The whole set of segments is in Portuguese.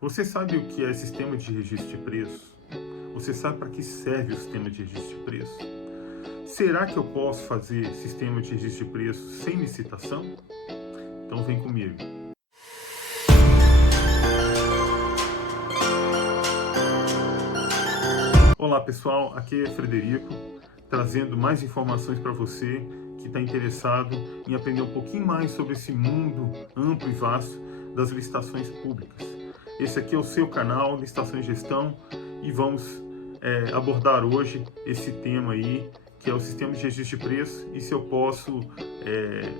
Você sabe o que é sistema de registro de preços? Você sabe para que serve o sistema de registro de preços? Será que eu posso fazer sistema de registro de preços sem licitação? Então vem comigo. Olá pessoal, aqui é Frederico, trazendo mais informações para você que está interessado em aprender um pouquinho mais sobre esse mundo amplo e vasto das licitações públicas. Esse aqui é o seu canal Licitação e Gestão e vamos abordar hoje esse tema aí, que é o sistema de registro de preços e se eu posso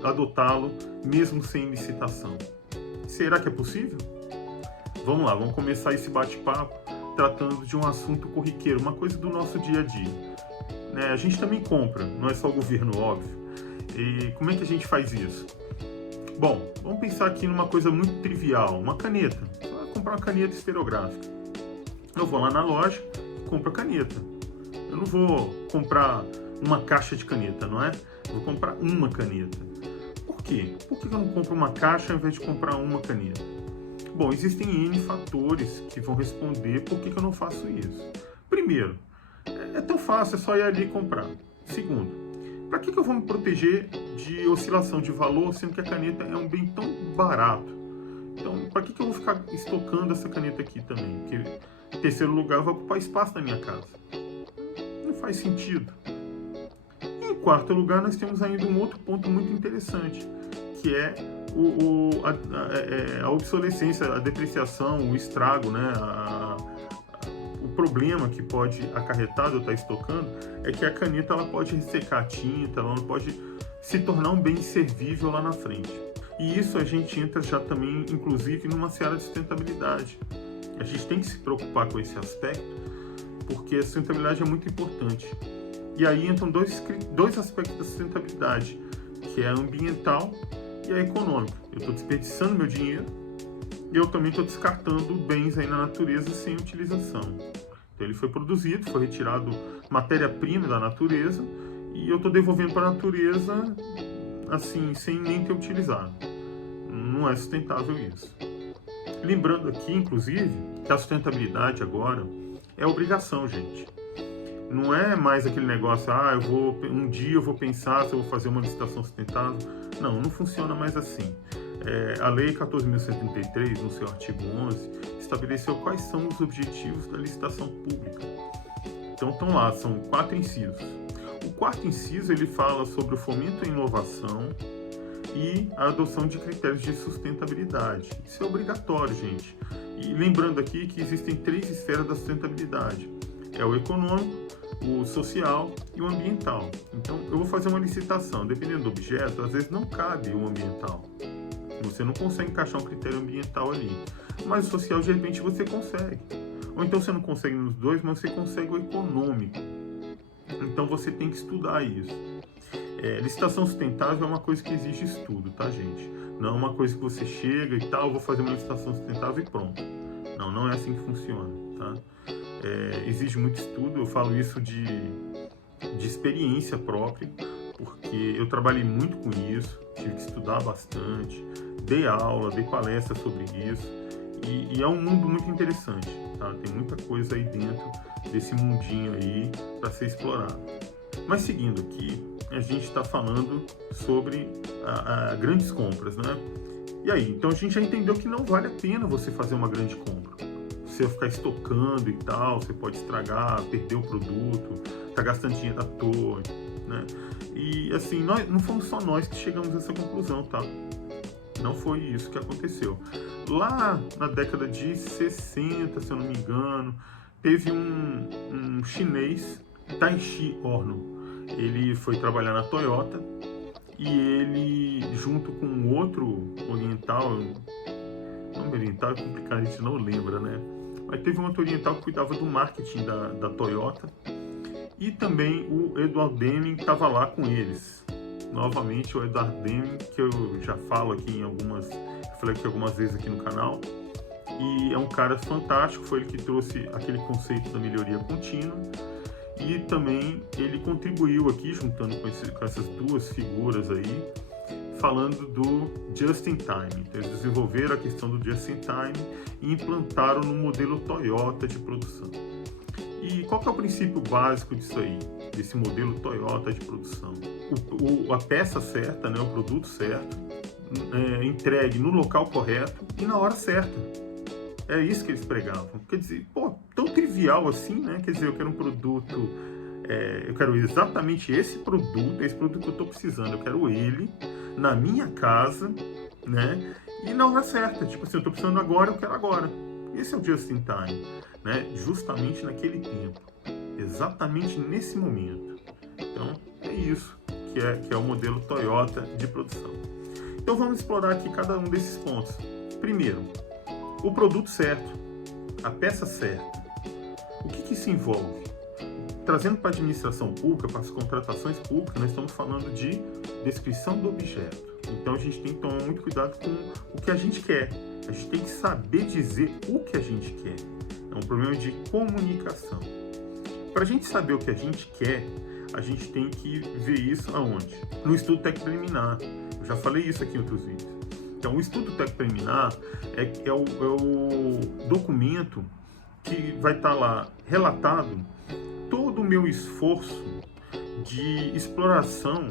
adotá-lo mesmo sem licitação. Será que é possível? Vamos lá, vamos começar esse bate-papo tratando de um assunto corriqueiro, uma coisa do nosso dia a dia. Né? A gente também compra, não é só o governo, óbvio. E como é que a gente faz isso? Bom, vamos pensar aqui numa coisa muito trivial, uma caneta. Você vai comprar uma caneta esferográfica. Eu vou lá na loja e compro a caneta. Eu não vou comprar uma caixa de caneta, não é? Eu vou comprar uma caneta. Por quê? Por que eu não compro uma caixa ao invés de comprar uma caneta? Bom, existem N fatores que vão responder por que eu não faço isso. Primeiro, é tão fácil, é só ir ali e comprar. Segundo, para que eu vou me proteger de oscilação de valor, sendo que a caneta é um bem tão barato? Então, para que eu vou ficar estocando essa caneta aqui também? Porque, em terceiro lugar, vai ocupar espaço na minha casa. Não faz sentido. E, em quarto lugar, nós temos ainda um outro ponto muito interessante, que é a obsolescência, a depreciação, o estrago, né? O problema que pode acarretar de eu estar estocando é que a caneta ela pode ressecar a tinta, ela não pode se tornar um bem servível lá na frente. E isso a gente entra já também, inclusive, numa seara de sustentabilidade. A gente tem que se preocupar com esse aspecto, porque a sustentabilidade é muito importante. E aí entram dois aspectos da sustentabilidade, que é a ambiental e a econômica. Eu estou desperdiçando meu dinheiro e eu também estou descartando bens aí na natureza sem utilização. Então ele foi produzido, foi retirado matéria-prima da natureza e eu estou devolvendo para a natureza assim, sem nem ter utilizado. Não é sustentável isso. Lembrando aqui, inclusive, que a sustentabilidade agora é obrigação, gente. Não é mais aquele negócio, um dia eu vou pensar se eu vou fazer uma licitação sustentável. Não, não funciona mais assim. A Lei 14.133, no seu artigo 11, estabeleceu quais são os objetivos da licitação pública. Então estão lá, são 4 incisos. O quarto inciso ele fala sobre o fomento à inovação e a adoção de critérios de sustentabilidade. Isso é obrigatório, gente. E lembrando aqui que existem 3 esferas da sustentabilidade. É o econômico, o social e o ambiental. Então, eu vou fazer uma licitação. Dependendo do objeto, às vezes não cabe o ambiental. Você não consegue encaixar um critério ambiental ali. Mas o social, de repente, você consegue. Ou então você não consegue nos dois, mas você consegue o econômico. Então, você tem que estudar isso. Licitação sustentável é uma coisa que exige estudo, tá, gente? Não é uma coisa que você chega e tal, vou fazer uma licitação sustentável e pronto. Não, não é assim que funciona, tá? Exige muito estudo, eu falo isso de experiência própria, porque eu trabalhei muito com isso, tive que estudar bastante, dei aula, dei palestra sobre isso, e é um mundo muito interessante, tá? Tem muita coisa aí dentro desse mundinho aí para ser explorado. Mas seguindo aqui, a gente está falando sobre grandes compras, né? E aí, então a gente já entendeu que não vale a pena você fazer uma grande compra. Você ficar estocando e tal, você pode estragar, perder o produto, tá gastando dinheiro à toa, né? E assim, não fomos só nós que chegamos a essa conclusão, tá? Não foi isso que aconteceu. Lá na década de 60, se eu não me engano, teve um chinês, Taishi Orno. Ele foi trabalhar na Toyota e ele, junto com outro oriental, nome oriental é complicado, a gente não lembra, né? Mas teve um outro oriental que cuidava do marketing da Toyota e também o Edward Deming estava lá com eles. Novamente o Edward Deming, que eu já falo aqui falei aqui algumas vezes aqui no canal, e é um cara fantástico, foi ele que trouxe aquele conceito da melhoria contínua e também ele contribuiu aqui, juntando com essas duas figuras aí, falando do Just-in-Time. Então, eles desenvolveram a questão do Just-in-Time e implantaram no modelo Toyota de produção. E qual que é o princípio básico disso aí, desse modelo Toyota de produção? A peça certa, né, o produto certo, entregue no local correto e na hora certa. É isso que eles pregavam. Quer dizer, tão trivial assim, né? Quer dizer, eu quero um produto, eu quero exatamente esse produto que eu estou precisando, eu quero ele na minha casa, né? E na hora certa, tipo assim, eu estou precisando agora, eu quero agora. Esse é o just in time, né? Justamente naquele tempo, exatamente nesse momento. Então, é isso que é o modelo Toyota de produção. Então, vamos explorar aqui cada um desses pontos. Primeiro, o produto certo, a peça certa. O que isso envolve? Trazendo para a administração pública, para as contratações públicas, nós estamos falando de descrição do objeto. Então, a gente tem que tomar muito cuidado com o que a gente quer. A gente tem que saber dizer o que a gente quer. É um problema de comunicação. Para a gente saber o que a gente quer, a gente tem que ver isso aonde? No estudo técnico preliminar. Eu já falei isso aqui em outros vídeos. Então, o estudo técnico preliminar é o documento que vai estar lá relatado todo o meu esforço de exploração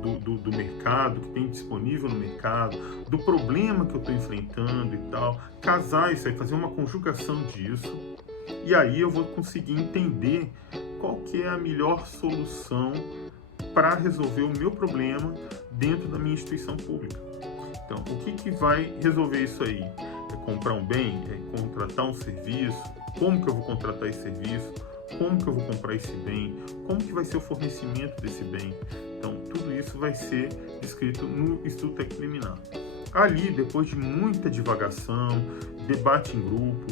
do mercado, que tem disponível no mercado, do problema que eu estou enfrentando e tal, casar isso aí, fazer uma conjugação disso, e aí eu vou conseguir entender qual que é a melhor solução para resolver o meu problema dentro da minha instituição pública. Então, o que vai resolver isso aí? É comprar um bem? É contratar um serviço? Como que eu vou contratar esse serviço? Como que eu vou comprar esse bem? Como que vai ser o fornecimento desse bem? Então, tudo isso vai ser descrito no estudo técnico preliminar. Ali, depois de muita divagação, debate em grupo,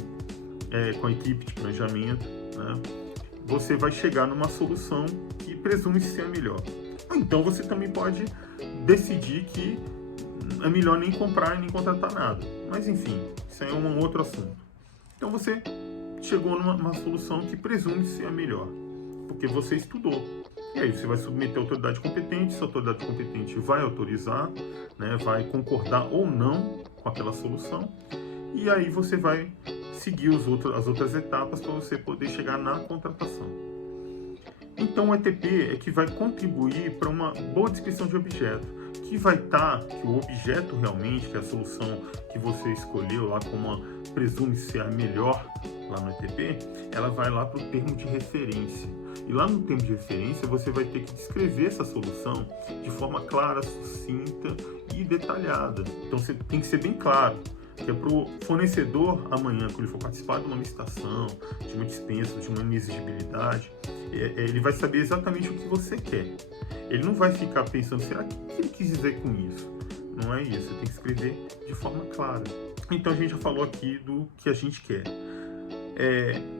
com a equipe de planejamento, né, você vai chegar numa solução que presume ser a melhor. Ou então, você também pode decidir que é melhor nem comprar e nem contratar nada. Mas, enfim, isso aí é um outro assunto. Então, você chegou numa solução que presume ser a melhor, porque você estudou. E aí você vai submeter a autoridade competente, se a autoridade competente vai autorizar, né, vai concordar ou não com aquela solução, e aí você vai seguir as outras etapas para você poder chegar na contratação. Então o ETP é que vai contribuir para uma boa descrição de objeto, que vai estar, que o objeto realmente, que é a solução que você escolheu lá como presume ser a melhor lá no ETP, ela vai lá para o termo de referência. E lá no termo de referência você vai ter que descrever essa solução de forma clara, sucinta e detalhada. Então você tem que ser bem claro, que é para o fornecedor amanhã, quando ele for participar de uma licitação, de uma dispensa, de uma inexigibilidade, ele vai saber exatamente o que você quer. Ele não vai ficar pensando, será que ele quis dizer com isso? Não é isso, você tem que escrever de forma clara. Então a gente já falou aqui do que a gente quer.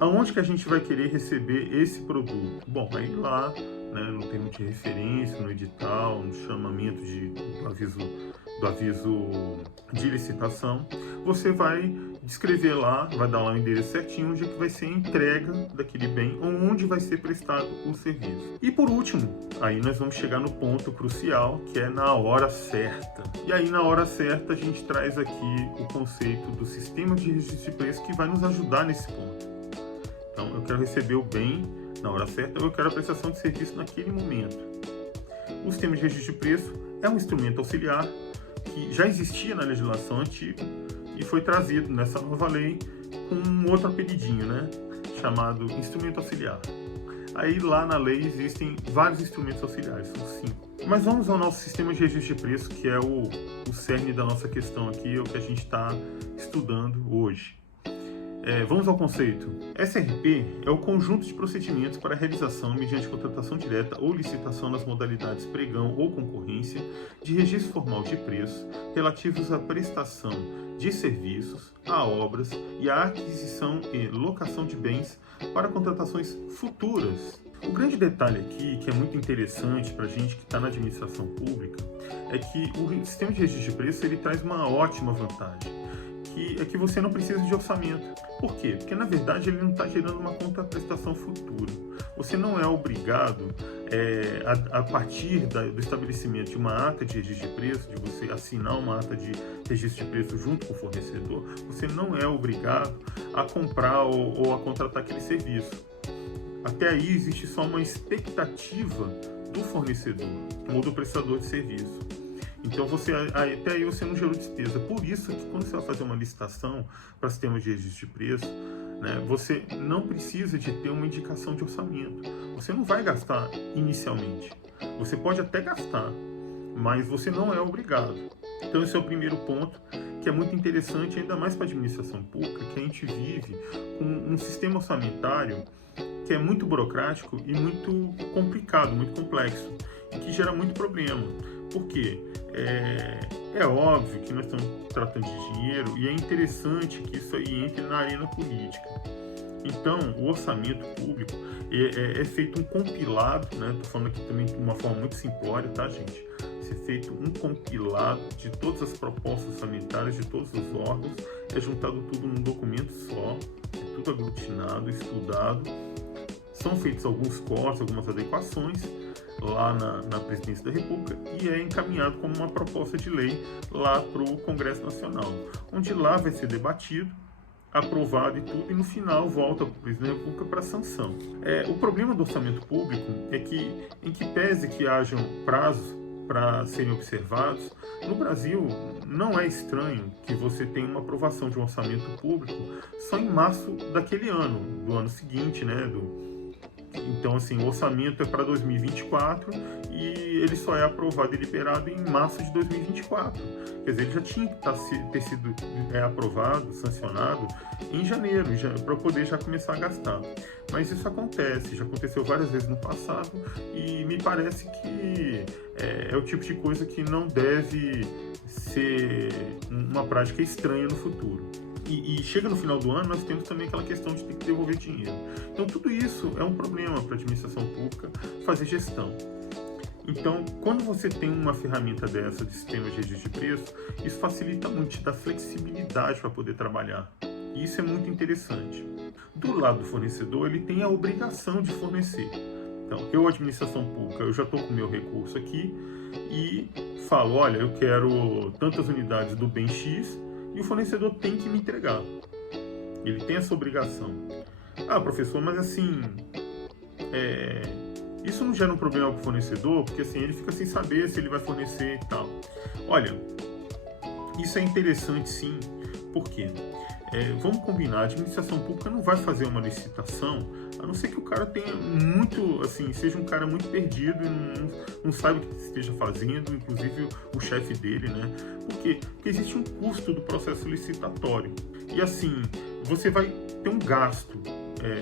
Aonde que a gente vai querer receber esse produto? Bom, aí lá, né, no termo de referência, no edital, no chamamento do aviso de licitação, você vai descrever lá, vai dar lá o endereço certinho, onde é que vai ser a entrega daquele bem, ou onde vai ser prestado o serviço. E por último, aí nós vamos chegar no ponto crucial, que é na hora certa. E aí na hora certa a gente traz aqui o conceito do sistema de registro de preço, que vai nos ajudar nesse ponto. Então eu quero receber o bem na hora certa, ou eu quero a prestação de serviço naquele momento. O sistema de registro de preço é um instrumento auxiliar que já existia na legislação antiga e foi trazido nessa nova lei com um outro apelidinho, né, chamado instrumento auxiliar. Aí lá na lei existem vários instrumentos auxiliares, são 5. Mas vamos ao nosso sistema de registro de preço, que é o cerne da nossa questão aqui, é o que a gente está estudando hoje. Vamos ao conceito. SRP é o conjunto de procedimentos para a realização, mediante contratação direta ou licitação nas modalidades pregão ou concorrência, de registro formal de preços relativos à prestação de serviços, a obras e à aquisição e locação de bens para contratações futuras. O grande detalhe aqui, que é muito interessante para a gente que está na administração pública, é que o sistema de registro de preço ele traz uma ótima vantagem, que você não precisa de orçamento. Por quê? Porque, na verdade, ele não está gerando uma contraprestação futura. Você não é obrigado, a partir do estabelecimento de uma ata de registro de preço, de você assinar uma ata de registro de preço junto com o fornecedor, você não é obrigado a comprar ou a contratar aquele serviço. Até aí existe só uma expectativa do fornecedor ou do prestador de serviço. Então, até aí você não gerou despesa. Por isso que quando você vai fazer uma licitação para sistema de registro de preço, né, você não precisa de ter uma indicação de orçamento. Você não vai gastar inicialmente. Você pode até gastar, mas você não é obrigado. Então, esse é o primeiro ponto, que é muito interessante, ainda mais para a administração pública, que a gente vive com um sistema orçamentário que é muito burocrático e muito complicado, muito complexo, e que gera muito problema. Por quê? É óbvio que nós estamos tratando de dinheiro e é interessante que isso aí entre na arena política. Então, o orçamento público é feito um compilado, né? Estou falando aqui também de uma forma muito simplória, tá, gente? É feito um compilado de todas as propostas orçamentárias de todos os órgãos, é juntado tudo num documento só, é tudo aglutinado, estudado. São feitos alguns cortes, algumas adequações lá na Presidência da República e é encaminhado como uma proposta de lei lá para o Congresso Nacional, onde lá vai ser debatido, aprovado e tudo, e no final volta para o Presidente da República para sanção. O problema do orçamento público é que, em que pese que hajam prazos para serem observados, no Brasil não é estranho que você tenha uma aprovação de um orçamento público só em março daquele ano, do ano seguinte, né, Então, assim, o orçamento é para 2024 e ele só é aprovado e liberado em março de 2024. Quer dizer, ele já tinha que ter sido aprovado, sancionado em janeiro, para poder já começar a gastar. Mas isso acontece, já aconteceu várias vezes no passado e me parece que é o tipo de coisa que não deve ser uma prática estranha no futuro. E chega no final do ano, nós temos também aquela questão de ter que devolver dinheiro. Então, tudo isso é um problema para a administração pública fazer gestão. Então, quando você tem uma ferramenta dessa de sistema de registro de preço, isso facilita muito, te dá flexibilidade para poder trabalhar. E isso é muito interessante. Do lado do fornecedor, ele tem a obrigação de fornecer. Então, eu, administração pública, eu já estou com o meu recurso aqui e falo, olha, eu quero tantas unidades do bem X, e o fornecedor tem que me entregar. Ele tem essa obrigação. Ah, professor, mas assim, isso não gera um problema para o fornecedor, porque assim, ele fica sem saber se ele vai fornecer e tal. Olha, isso é interessante sim, porque vamos combinar, a administração pública não vai fazer uma licitação, a não ser que o cara tenha muito, assim, seja um cara muito perdido e não sabe o que esteja fazendo, inclusive o chefe dele, né? Por quê? Porque existe um custo do processo licitatório. E assim, você vai ter um gasto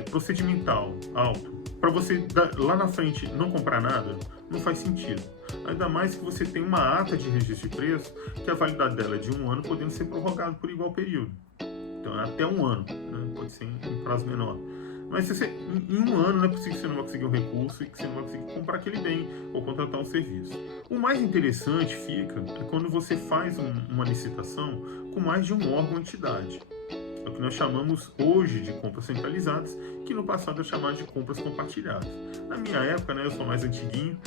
procedimental alto. Para você lá na frente não comprar nada, não faz sentido. Ainda mais que você tem uma ata de registro de preço, que a validade dela é de 1 ano, podendo ser prorrogado por igual período. Então, até 1 ano, né? Pode ser em prazo menor. Mas se você, em 1 ano não é possível que você não vai conseguir um recurso e que você não vai conseguir comprar aquele bem ou contratar um serviço. O mais interessante fica quando você faz uma licitação com mais de um órgão ou entidade. É o que nós chamamos hoje de compras centralizadas, que no passado eu chamava de compras compartilhadas. Na minha época, né, eu sou mais antiguinho,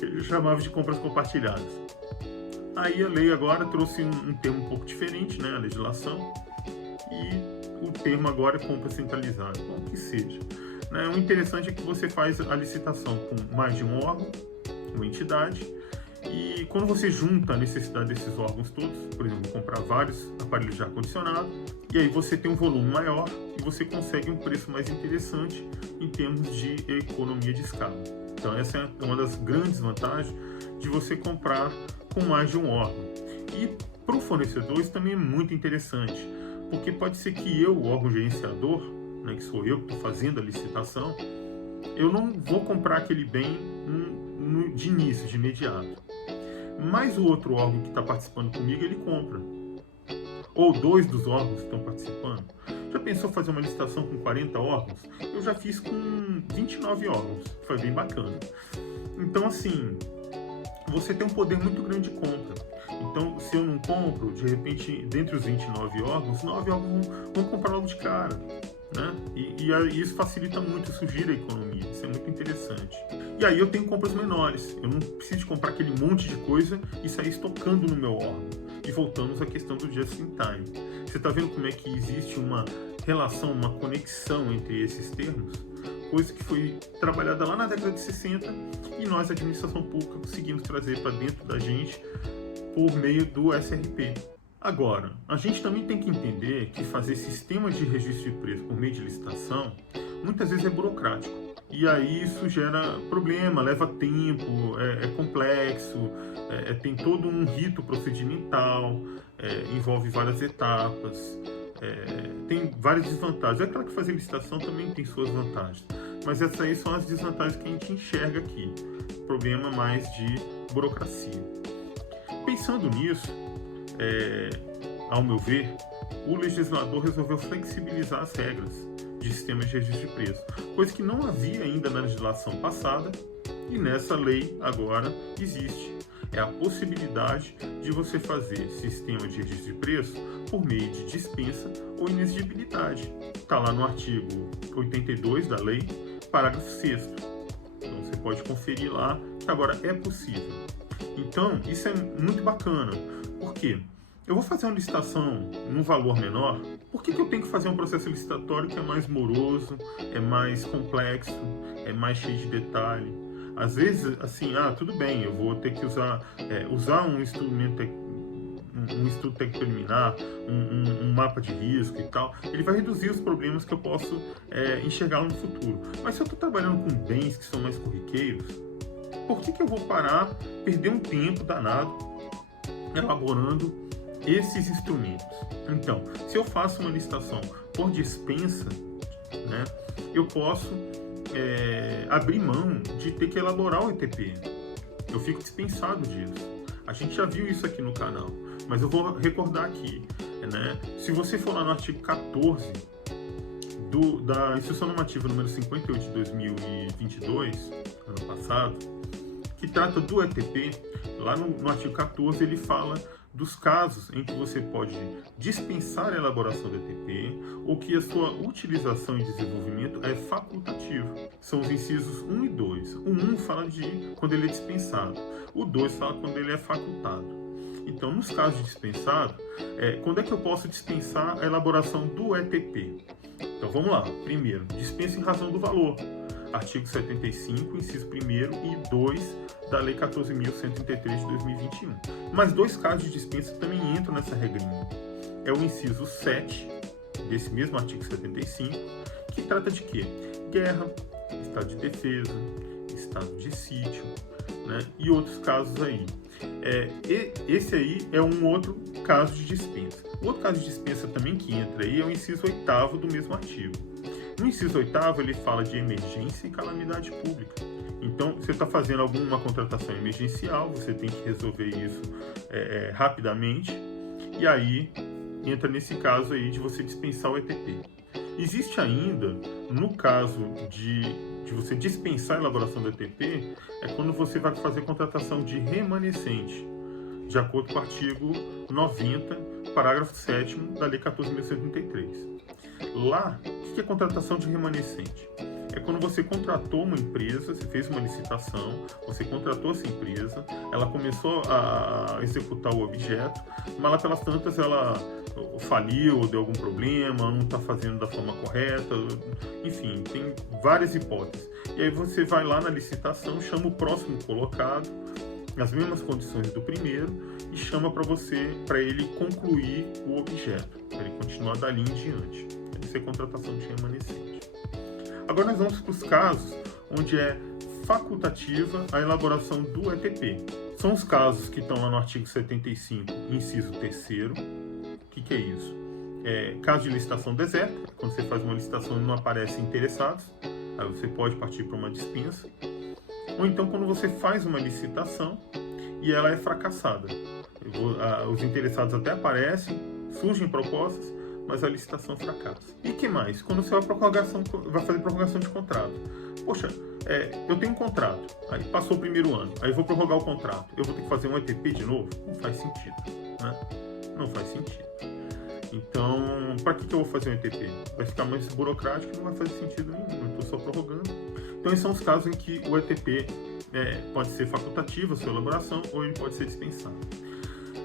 eu chamava de compras compartilhadas. Aí a lei agora trouxe um termo um pouco diferente, né, a legislação, e o termo agora é compra centralizada, bom, que seja. Né? O interessante é que você faz a licitação com mais de um órgão, uma entidade, e quando você junta a necessidade desses órgãos todos, por exemplo, comprar vários aparelhos de ar-condicionado, e aí você tem um volume maior e você consegue um preço mais interessante em termos de economia de escala. Então essa é uma das grandes vantagens de você comprar com mais de um órgão. E para o fornecedor isso também é muito interessante, porque pode ser que eu, o órgão gerenciador, né, que sou eu que estou fazendo a licitação, eu não vou comprar aquele bem de início, de imediato. Mas o outro órgão que está participando comigo, ele compra. Ou 2 dos órgãos que estão participando. Já pensou fazer uma licitação com 40 órgãos? Eu já fiz com 29 órgãos, foi bem bacana. Então, assim, você tem um poder muito grande de compra. Então, se eu não compro, de repente, dentre os 29 órgãos, 9 órgãos vão comprar logo de cara, né? E isso facilita muito, isso gira a economia, isso é muito interessante. E aí eu tenho compras menores, eu não preciso comprar aquele monte de coisa e sair estocando no meu órgão. E voltamos à questão do just in time. Você está vendo como é que existe uma relação, uma conexão entre esses termos? Coisa que foi trabalhada lá na década de 60 e nós, administração pública, conseguimos trazer para dentro da gente por meio do SRP. Agora, a gente também tem que entender que fazer sistemas de registro de preço por meio de licitação muitas vezes é burocrático. E aí isso gera problema, leva tempo, é complexo, tem todo um rito procedimental, envolve várias etapas, tem várias desvantagens. É claro que fazer licitação também tem suas vantagens, mas essas aí são as desvantagens que a gente enxerga aqui. Problema mais de burocracia. Pensando nisso, ao meu ver, o legislador resolveu flexibilizar as regras de sistemas de registro de preço, coisa que não havia ainda na legislação passada e nessa lei agora existe. É a possibilidade de você fazer sistema de registro de preço por meio de dispensa ou inexigibilidade. Está lá no artigo 82 da lei, parágrafo 6º. Então você pode conferir lá que agora é possível. Então isso é muito bacana. Por quê? Eu vou fazer uma licitação num valor menor, por que eu tenho que fazer um processo licitatório que é mais moroso, é mais complexo, é mais cheio de detalhe? Às vezes, assim, tudo bem, eu vou ter que usar um instrumento, um estudo técnico preliminar, um mapa de risco e tal, ele vai reduzir os problemas que eu posso enxergar no futuro. Mas se eu estou trabalhando com bens que são mais corriqueiros, por que eu vou parar, perder um tempo danado elaborando esses instrumentos? Então, se eu faço uma licitação por dispensa, né, eu posso abrir mão de ter que elaborar o ETP. Eu fico dispensado disso. A gente já viu isso aqui no canal, mas eu vou recordar aqui, né? Se você for lá no artigo 14 da Instrução Normativa número 58 de 2022, ano passado, que trata do ETP, lá no artigo 14 ele fala dos casos em que você pode dispensar a elaboração do ETP ou que a sua utilização e desenvolvimento é facultativo. São os incisos 1 e 2. O 1 fala de quando ele é dispensado, o 2 fala quando ele é facultado. Então, nos casos de dispensado, quando é que eu posso dispensar a elaboração do ETP? Então, vamos lá. Primeiro, dispensa em razão do valor. Artigo 75, inciso 1º e 2 da Lei 14.133 de 2021. Mas dois casos de dispensa também entram nessa regrinha. É o inciso 7 desse mesmo artigo 75, que trata de quê? Guerra, estado de defesa, estado de sítio, né? E outros casos aí. Esse aí é um outro caso de dispensa. O outro caso de dispensa também que entra aí é o inciso 8º do mesmo artigo. No inciso 8º, ele fala de emergência e calamidade pública. Então, você está fazendo alguma contratação emergencial, você tem que resolver isso rapidamente, e aí entra nesse caso aí de você dispensar o ETP. Existe ainda, no caso de você dispensar a elaboração do ETP, é quando você vai fazer contratação de remanescente, de acordo com o artigo 90, parágrafo 7º da Lei 14.133. Lá, o que é contratação de remanescente? É quando você contratou uma empresa, você fez uma licitação, você contratou essa empresa, ela começou a executar o objeto, mas lá pelas tantas ela faliu, deu algum problema, não está fazendo da forma correta, enfim, tem várias hipóteses. E aí você vai lá na licitação, chama o próximo colocado, as mesmas condições do primeiro, e chama para ele concluir o objeto, para ele continuar dali em diante. Isso é contratação de remanescente. Agora nós vamos para os casos onde é facultativa a elaboração do ETP. São os casos que estão lá no artigo 75, inciso 3º. O que é isso? Caso de licitação deserta, quando você faz uma licitação e não aparecem interessados, aí você pode partir para uma dispensa. Ou então quando você faz uma licitação e ela é fracassada. Os interessados até aparecem, surgem propostas, mas a licitação fracassa. E que mais? Quando você vai fazer prorrogação de contrato. Poxa, eu tenho um contrato, aí passou o primeiro ano, aí eu vou prorrogar o contrato, eu vou ter que fazer um ETP de novo? Não faz sentido, né? Não faz sentido. Então, para que eu vou fazer um ETP? Vai ficar mais burocrático e não vai fazer sentido nenhum, eu estou só prorrogando. Então, esses são os casos em que o ETP pode ser facultativo a sua elaboração ou ele pode ser dispensado.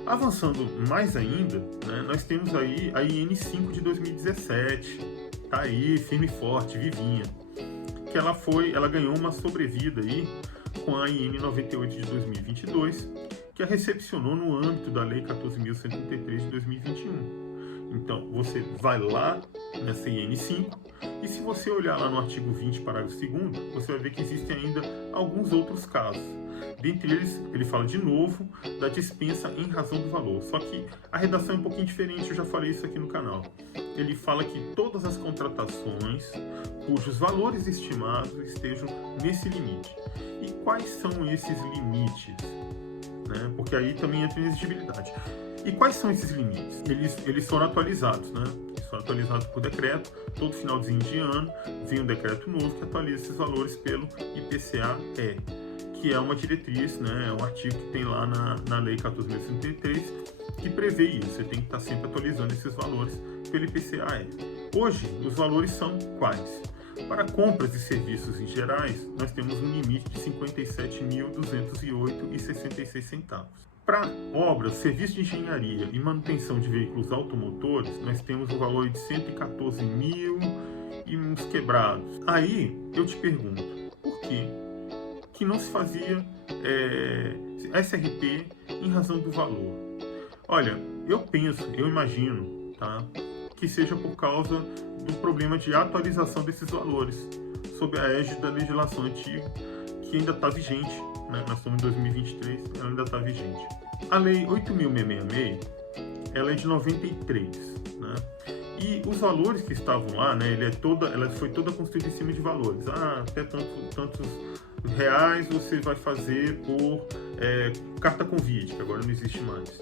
Avançando mais ainda, né, nós temos aí a IN 5 de 2017, tá aí, firme e forte, vivinha, que ela ganhou uma sobrevida aí com a IN 98 de 2022, que a recepcionou no âmbito da Lei 14.133 de 2021. Então, você vai lá nessa IN 5 e se você olhar lá no artigo 20, parágrafo 2º, você vai ver que existem ainda alguns outros casos. Dentre eles, ele fala de novo da dispensa em razão do valor. Só que a redação é um pouquinho diferente, eu já falei isso aqui no canal. Ele fala que todas as contratações cujos valores estimados estejam nesse limite. E quais são esses limites? Né? Porque aí também entra inexigibilidade. E quais são esses limites? Eles foram atualizados, né? Eles foram atualizados por decreto. Todo finalzinho de ano vem um decreto novo que atualiza esses valores pelo IPCA-E, que é uma diretriz, né? É um artigo que tem lá na Lei 14.133 que prevê isso. Você tem que estar sempre atualizando esses valores pelo IPCA-E. Hoje, os valores são quais? Para compras e serviços em gerais, nós temos um limite de R$ 57.208,66. Para obras, serviços de engenharia e manutenção de veículos automotores, nós temos um valor de 114 mil e uns quebrados. Aí eu te pergunto, por que não se fazia SRP em razão do valor? Olha, eu imagino, tá, que seja por causa do problema de atualização desses valores, sob a égide da legislação antiga, que ainda está vigente, né? Nós estamos em 2023, ela ainda está vigente. A Lei 8.666, ela é de 93, né? E os valores que estavam lá, né, ela foi toda construída em cima de valores. Até tantos reais você vai fazer por carta convite, que agora não existe mais.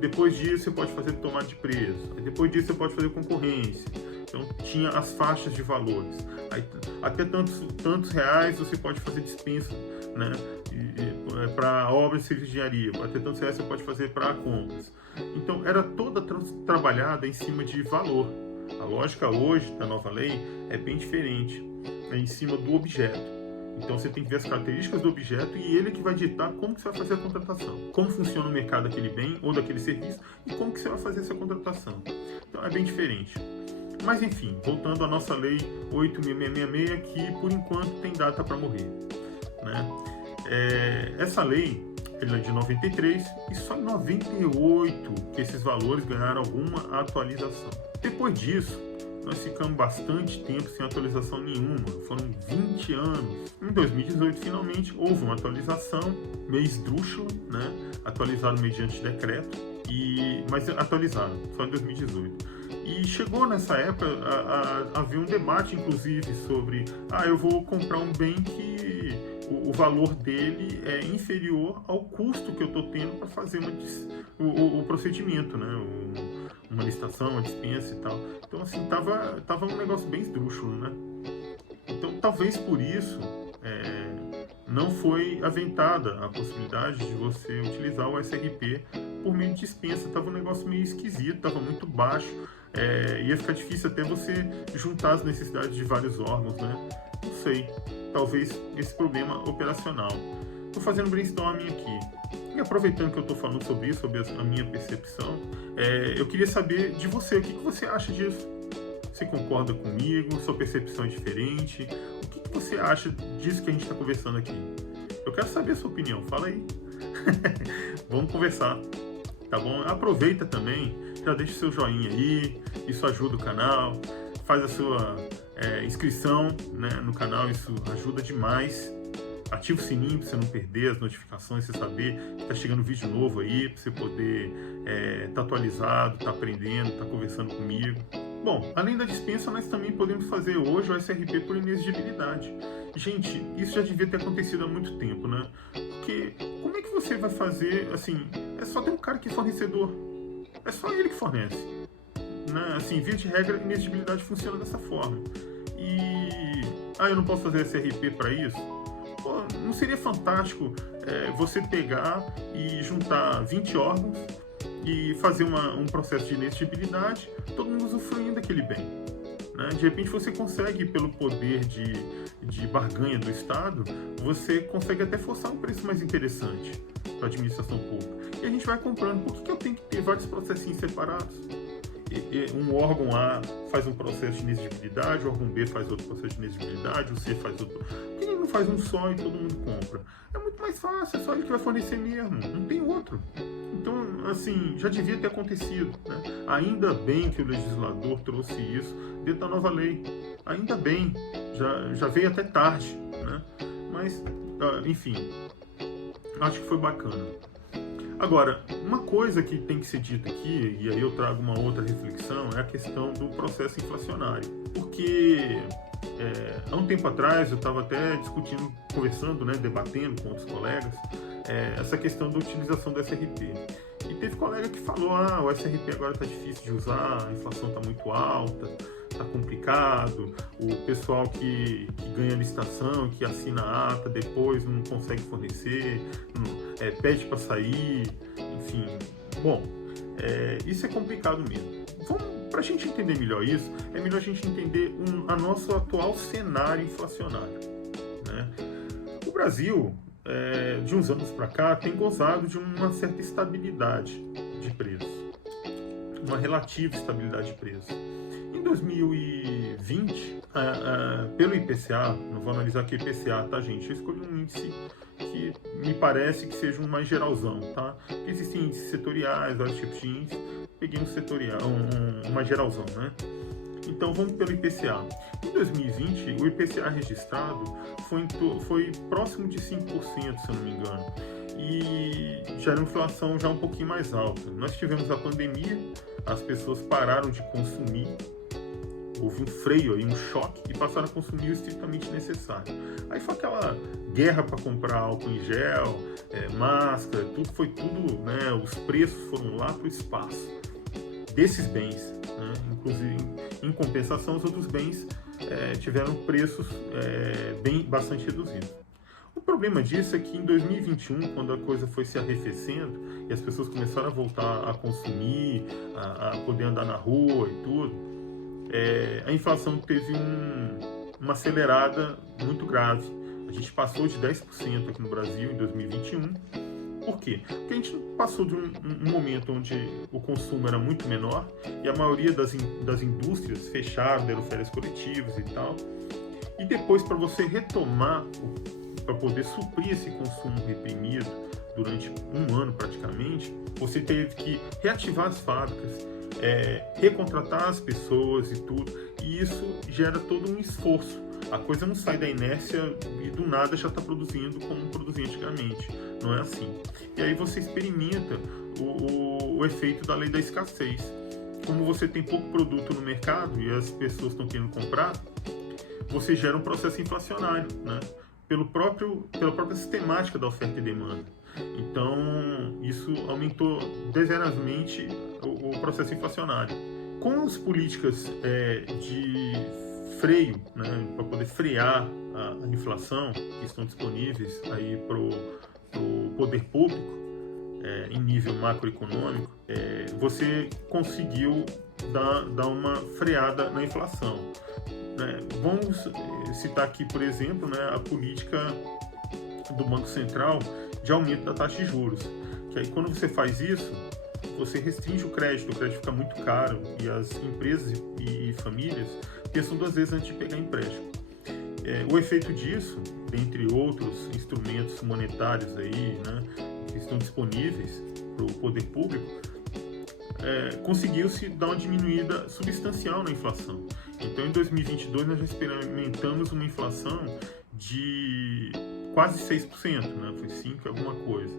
Depois disso você pode fazer tomada de preço. Depois disso você pode fazer concorrência. Então tinha as faixas de valores. Aí, até tantos reais você pode fazer dispensa, né, para obras de serviço de engenharia. Até tantos reais você pode fazer para compras. Então era toda trabalhada em cima de valor. A lógica hoje da nova lei é bem diferente. É em cima do objeto. Então você tem que ver as características do objeto e ele que vai ditar como que você vai fazer a contratação. Como funciona o mercado daquele bem ou daquele serviço e como que você vai fazer essa contratação. Então é bem diferente. Mas enfim, voltando à nossa lei 8.666, que por enquanto tem data para morrer, né? Essa lei ela é de 93 e só em 98 que esses valores ganharam alguma atualização. Depois disso, nós ficamos bastante tempo sem atualização nenhuma, foram 20 anos. Em 2018, finalmente, houve uma atualização, meio esdrúxula, né? Atualizaram mediante decreto, mas atualizaram, só em 2018. E chegou nessa época a haver um debate, inclusive, sobre eu vou comprar um bem que o valor dele é inferior ao custo que eu estou tendo para fazer o procedimento, né? Uma licitação, uma dispensa e tal. Então, assim, tava um negócio bem esdrúxulo, né? Então, talvez por isso não foi aventada a possibilidade de você utilizar o SRP por meio de dispensa. Tava um negócio meio esquisito, tava muito baixo. Ia ficar difícil até você juntar as necessidades de vários órgãos, né? Não sei, talvez esse problema operacional. Estou fazendo brainstorming aqui. E aproveitando que eu estou falando sobre isso, sobre a minha percepção, eu queria saber de você, o que você acha disso? Você concorda comigo? Sua percepção é diferente? O que você acha disso que a gente está conversando aqui? Eu quero saber a sua opinião, fala aí. Vamos conversar, tá bom? Aproveita também, já deixa o seu joinha aí, isso ajuda o canal, faz a sua inscrição, né, no canal, isso ajuda demais. Ativa o sininho para você não perder as notificações, você saber que está chegando vídeo novo aí, para você poder estar atualizado, estar aprendendo, estar conversando comigo. Bom, além da dispensa, nós também podemos fazer hoje o SRP por inexigibilidade. Gente, isso já devia ter acontecido há muito tempo, né? Porque como é que você vai fazer, assim, é só ter um cara que é fornecedor, é só ele que fornece. né, assim, via de regra, a inexigibilidade funciona dessa forma. E, eu não posso fazer SRP para isso? Pô, não seria fantástico você pegar e juntar 20 órgãos e fazer um processo de inexigibilidade, todo mundo usufruindo daquele bem, né? De repente você consegue, pelo poder de barganha do Estado, você consegue até forçar um preço mais interessante para a administração pública. E a gente vai comprando. Por que eu tenho que ter vários processinhos separados? Um órgão A faz um processo de inexigibilidade, o órgão B faz outro processo de inexigibilidade, o C faz outro. Por que ele não faz um só e todo mundo compra? É muito mais fácil, é só ele que vai fornecer mesmo, não tem outro. Então, assim, já devia ter acontecido, né? Ainda bem que o legislador trouxe isso dentro da nova lei. Ainda bem, já veio até tarde, né? Mas, enfim, acho que foi bacana. Agora, uma coisa que tem que ser dita aqui, e aí eu trago uma outra reflexão, é a questão do processo inflacionário. Porque há um tempo atrás eu estava até discutindo, conversando, né, debatendo com outros colegas, essa questão da utilização do SRP. E teve colega que falou, o SRP agora está difícil de usar, a inflação está muito alta, está complicado, o pessoal que ganha licitação, que assina a ata, depois não consegue fornecer, pede para sair, enfim. Bom, isso é complicado mesmo. Para a gente entender melhor isso, é melhor a gente entender a nosso atual cenário inflacionário, né? O Brasil, de uns anos para cá, tem gozado de uma certa estabilidade de preços, uma relativa estabilidade de preços. Em 2020, pelo IPCA, não vou analisar aqui o IPCA, tá, gente? Eu escolhi um índice que me parece que seja um mais geralzão, tá? Porque existem índices setoriais, vários tipos de índices, peguei um setorial, um mais geralzão, né? Então vamos pelo IPCA. Em 2020, o IPCA registrado foi próximo de 5%, se eu não me engano, e já era uma inflação já um pouquinho mais alta. Nós tivemos a pandemia, as pessoas pararam de consumir, houve um freio aí, um choque, e passaram a consumir o estritamente necessário. Aí foi aquela guerra para comprar álcool em gel, máscara, foi tudo, né? Os preços foram lá para o espaço desses bens, né? Inclusive, em compensação, os outros bens tiveram preços bastante reduzidos. O problema disso é que em 2021, quando a coisa foi se arrefecendo e as pessoas começaram a voltar a consumir, a poder andar na rua e tudo, a inflação teve uma acelerada muito grave. A gente passou de 10% aqui no Brasil em 2021. Por quê? Porque a gente passou de um momento onde o consumo era muito menor e a maioria das indústrias fecharam, deram férias coletivas e tal. E depois, para você retomar, para poder suprir esse consumo reprimido durante um ano praticamente, você teve que reativar as fábricas, recontratar as pessoas e tudo, e isso gera todo um esforço. A coisa não sai da inércia e do nada já está produzindo como produzia antigamente. Não é assim. E aí você experimenta o efeito da lei da escassez. Como você tem pouco produto no mercado e as pessoas estão querendo comprar, você gera um processo inflacionário, né? Pela própria sistemática da oferta e demanda. Então, isso aumentou desenhamente o processo inflacionário. Com as políticas de freio, né, para poder frear a inflação, que estão disponíveis aí para o poder público, em nível macroeconômico, você conseguiu dar uma freada na inflação. Vamos citar aqui, por exemplo, né, a política do Banco Central de aumento da taxa de juros, que aí quando você faz isso, você restringe o crédito fica muito caro e as empresas e famílias pensam duas vezes antes de pegar empréstimo. O efeito disso, dentre outros instrumentos monetários aí, né, que estão disponíveis para o poder público, conseguiu-se dar uma diminuída substancial na inflação. Então, em 2022, nós já experimentamos uma inflação de quase 6%, né? Foi 5 alguma coisa.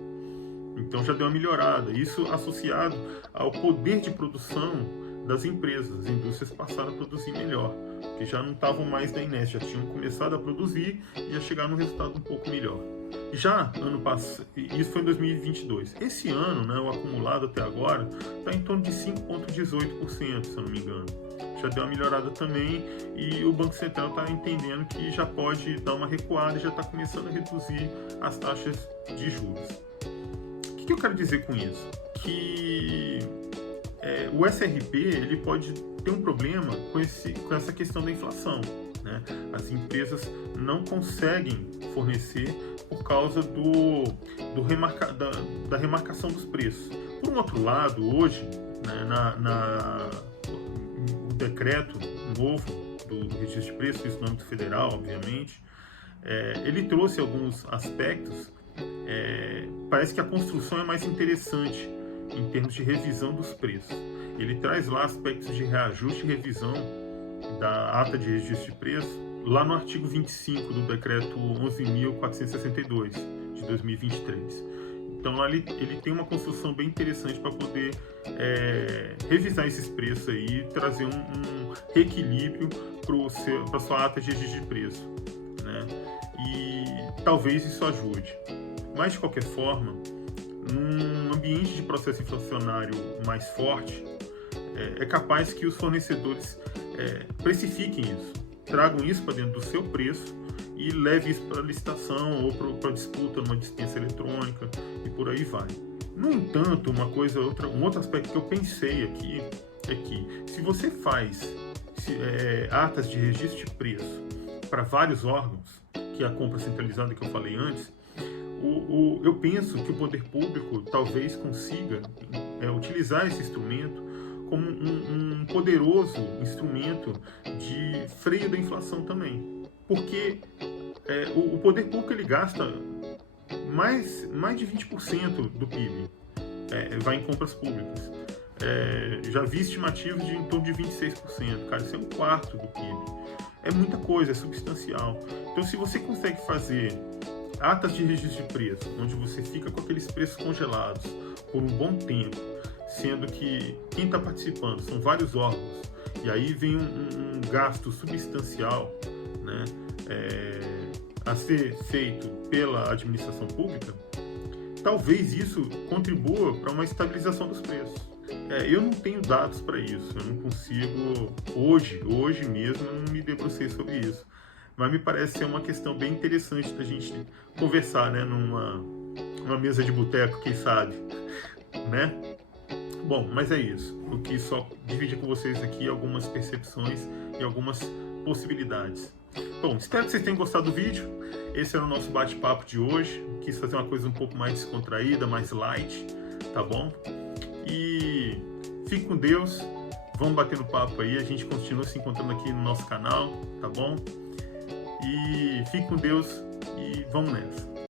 Então, já deu uma melhorada. Isso associado ao poder de produção das empresas. As indústrias passaram a produzir melhor, porque já não estavam mais na inércia, já tinham começado a produzir e já chegaram num resultado um pouco melhor. Já ano passado, isso foi em 2022. Esse ano, né, o acumulado até agora, está em torno de 5,18%, se eu não me engano. Já deu uma melhorada também e o Banco Central está entendendo que já pode dar uma recuada e já está começando a reduzir as taxas de juros. O que eu quero dizer com isso? Que o SRP ele pode ter um problema com essa questão da inflação, né? As empresas não conseguem fornecer por causa da remarcação dos preços. Por um outro lado, hoje, né, o decreto novo do registro de preços, isso no âmbito federal, obviamente, ele trouxe alguns aspectos. Parece que a construção é mais interessante em termos de revisão dos preços. Ele traz lá aspectos de reajuste e revisão da ata de registro de preço, lá no artigo 25 do decreto 11.462 de 2023. Então ele tem uma construção bem interessante para poder revisar esses preços aí e trazer um reequilíbrio para a sua ata de registro de preço, né? E talvez isso ajude. Mas, de qualquer forma, num ambiente de processo inflacionário mais forte, é capaz que os fornecedores precifiquem isso, tragam isso para dentro do seu preço e leve isso para licitação ou para disputa numa dispensa eletrônica e por aí vai. No entanto, um outro aspecto que eu pensei aqui é que se você faz atas de registro de preço para vários órgãos, que é a compra centralizada que eu falei antes, eu penso que o poder público talvez consiga utilizar esse instrumento como um poderoso instrumento de freio da inflação também. Porque o poder público ele gasta mais de 20% do PIB, vai em compras públicas. Já vi estimativas de em torno de 26%. Cara, isso é um quarto do PIB. É muita coisa, é substancial. Então, se você consegue fazer atas de registro de preço, onde você fica com aqueles preços congelados por um bom tempo, sendo que quem está participando são vários órgãos, e aí vem um gasto substancial, né, a ser feito pela administração pública, talvez isso contribua para uma estabilização dos preços. Eu não tenho dados para isso, eu não consigo, hoje mesmo, eu não me debrucei sobre isso. Mas me parece ser uma questão bem interessante da gente conversar, né, numa mesa de boteco, quem sabe, né? Bom, mas é isso. Eu quis só dividir com vocês aqui algumas percepções e algumas possibilidades. Bom, espero que vocês tenham gostado do vídeo. Esse era o nosso bate-papo de hoje. Quis fazer uma coisa um pouco mais descontraída, mais light, tá bom? E fique com Deus. Vamos bater no papo aí. A gente continua se encontrando aqui no nosso canal, tá bom? E fique com Deus e vamos nessa.